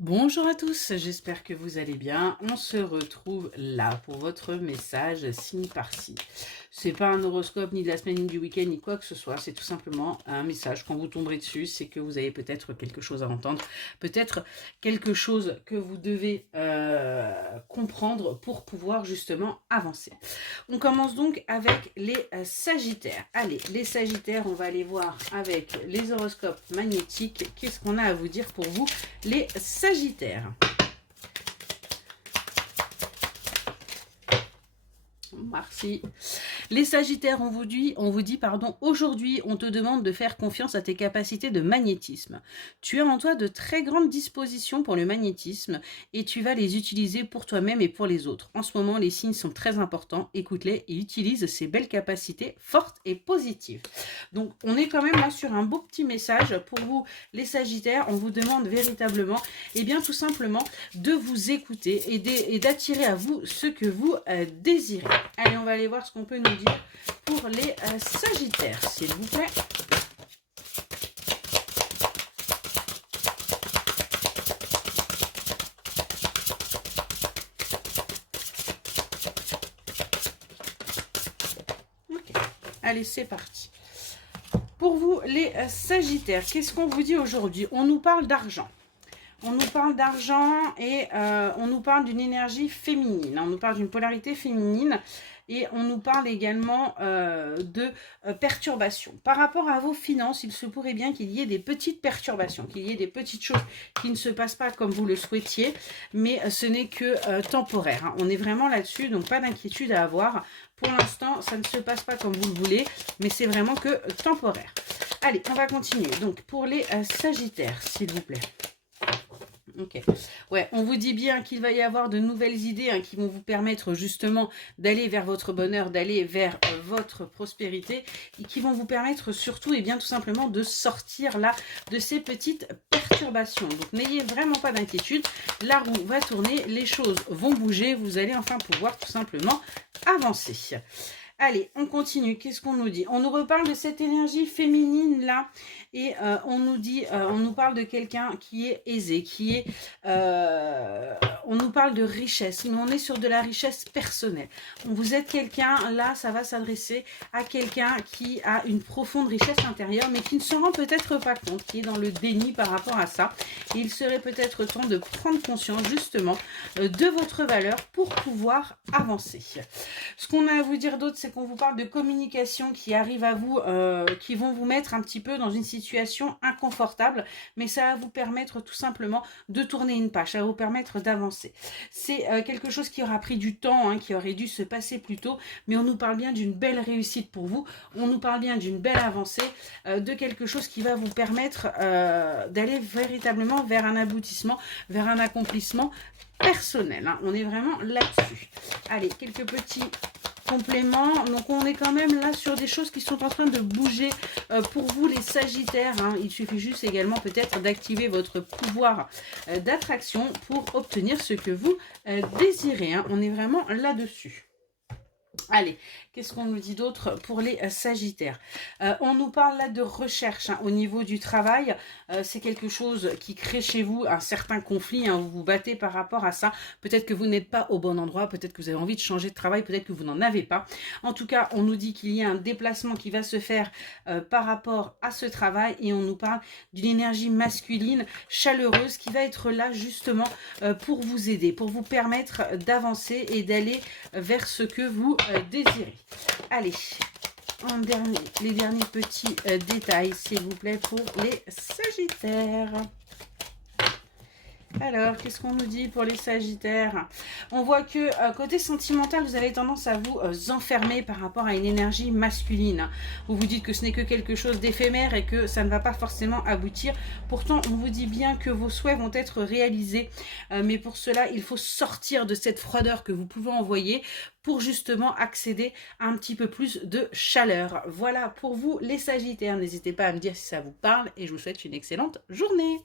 Bonjour à tous, j'espère que vous allez bien. On se retrouve là pour votre message signe par signe. C'est pas un horoscope ni de la semaine ni du week-end ni quoi que ce soit, c'est tout simplement un message. Quand vous tomberez dessus, c'est que vous avez peut-être quelque chose à entendre, peut-être quelque chose que vous devez comprendre pour pouvoir justement avancer. On commence donc avec les Sagittaires. Allez, les Sagittaires, on va aller voir avec les horoscopes magnétiques. Qu'est-ce qu'on a à vous dire pour vous, les Sagittaires? Merci. Les Sagittaires, on vous dit, aujourd'hui, on te demande de faire confiance à tes capacités de magnétisme. Tu as en toi de très grandes dispositions pour le magnétisme et tu vas les utiliser pour toi-même et pour les autres. En ce moment, les signes sont très importants. Écoute-les et utilise ces belles capacités fortes et positives. Donc, on est quand même là sur un beau petit message pour vous, les Sagittaires. On vous demande véritablement, eh bien, tout simplement, de vous écouter et d'attirer à vous ce que vous désirez. Allez, on va aller voir ce qu'on peut nous dire pour les Sagittaires, s'il vous plaît. Ok, allez, c'est parti. Pour vous, les Sagittaires, qu'est-ce qu'on vous dit aujourd'hui? On nous parle d'argent. On nous parle d'argent et on nous parle d'une énergie féminine. On nous parle d'une polarité féminine et on nous parle également de perturbations. Par rapport à vos finances, il se pourrait bien qu'il y ait des petites perturbations, qu'il y ait des petites choses qui ne se passent pas comme vous le souhaitiez, mais ce n'est que temporaire, hein. On est vraiment là-dessus, donc pas d'inquiétude à avoir. Pour l'instant, ça ne se passe pas comme vous le voulez, mais c'est vraiment que temporaire. Allez, on va continuer. Donc, pour les Sagittaires, s'il vous plaît. Ok, ouais, on vous dit bien qu'il va y avoir de nouvelles idées qui vont vous permettre justement d'aller vers votre bonheur, d'aller vers votre prospérité et qui vont vous permettre surtout et bien tout simplement de sortir là de ces petites perturbations. Donc n'ayez vraiment pas d'inquiétude, la roue va tourner, les choses vont bouger, vous allez enfin pouvoir tout simplement avancer. Allez, on continue. Qu'est-ce qu'on nous dit? On nous reparle de cette énergie féminine là et on nous parle de quelqu'un qui est aisé, on nous parle de richesse, mais on est sur de la richesse personnelle. Vous êtes quelqu'un, là, ça va s'adresser à quelqu'un qui a une profonde richesse intérieure, mais qui ne se rend peut-être pas compte, qui est dans le déni par rapport à ça. Et il serait peut-être temps de prendre conscience justement de votre valeur pour pouvoir avancer. Ce qu'on a à vous dire d'autre, c'est qu'on vous parle de communication qui arrive à vous, qui vont vous mettre un petit peu dans une situation inconfortable, mais ça va vous permettre tout simplement de tourner une page, ça va vous permettre d'avancer. C'est quelque chose qui aura pris du temps, qui aurait dû se passer plus tôt, mais on nous parle bien d'une belle réussite pour vous, on nous parle bien d'une belle avancée, de quelque chose qui va vous permettre d'aller véritablement vers un aboutissement, vers un accomplissement personnel. On est vraiment là-dessus. Allez, quelques petits compléments. Donc on est quand même là sur des choses qui sont en train de bouger pour vous les Sagittaires. Il suffit juste également peut-être d'activer votre pouvoir d'attraction pour obtenir ce que vous désirez. On est vraiment là-dessus. Allez, qu'est-ce qu'on nous dit d'autre pour les Sagittaires? On nous parle là de recherche au niveau du travail. C'est quelque chose qui crée chez vous un certain conflit. Vous vous battez par rapport à ça. Peut-être que vous n'êtes pas au bon endroit. Peut-être que vous avez envie de changer de travail. Peut-être que vous n'en avez pas. En tout cas, on nous dit qu'il y a un déplacement qui va se faire par rapport à ce travail. Et on nous parle d'une énergie masculine, chaleureuse, qui va être là justement pour vous aider, pour vous permettre d'avancer et d'aller vers ce que vous désirez. Allez, les derniers petits détails, s'il vous plaît, pour les Sagittaires. Alors, qu'est-ce qu'on nous dit pour les Sagittaires? On voit que côté sentimental, vous avez tendance à vous enfermer par rapport à une énergie masculine. Vous vous dites que ce n'est que quelque chose d'éphémère et que ça ne va pas forcément aboutir. Pourtant, on vous dit bien que vos souhaits vont être réalisés. Mais pour cela, il faut sortir de cette froideur que vous pouvez envoyer pour justement accéder à un petit peu plus de chaleur. Voilà pour vous les Sagittaires. N'hésitez pas à me dire si ça vous parle et je vous souhaite une excellente journée.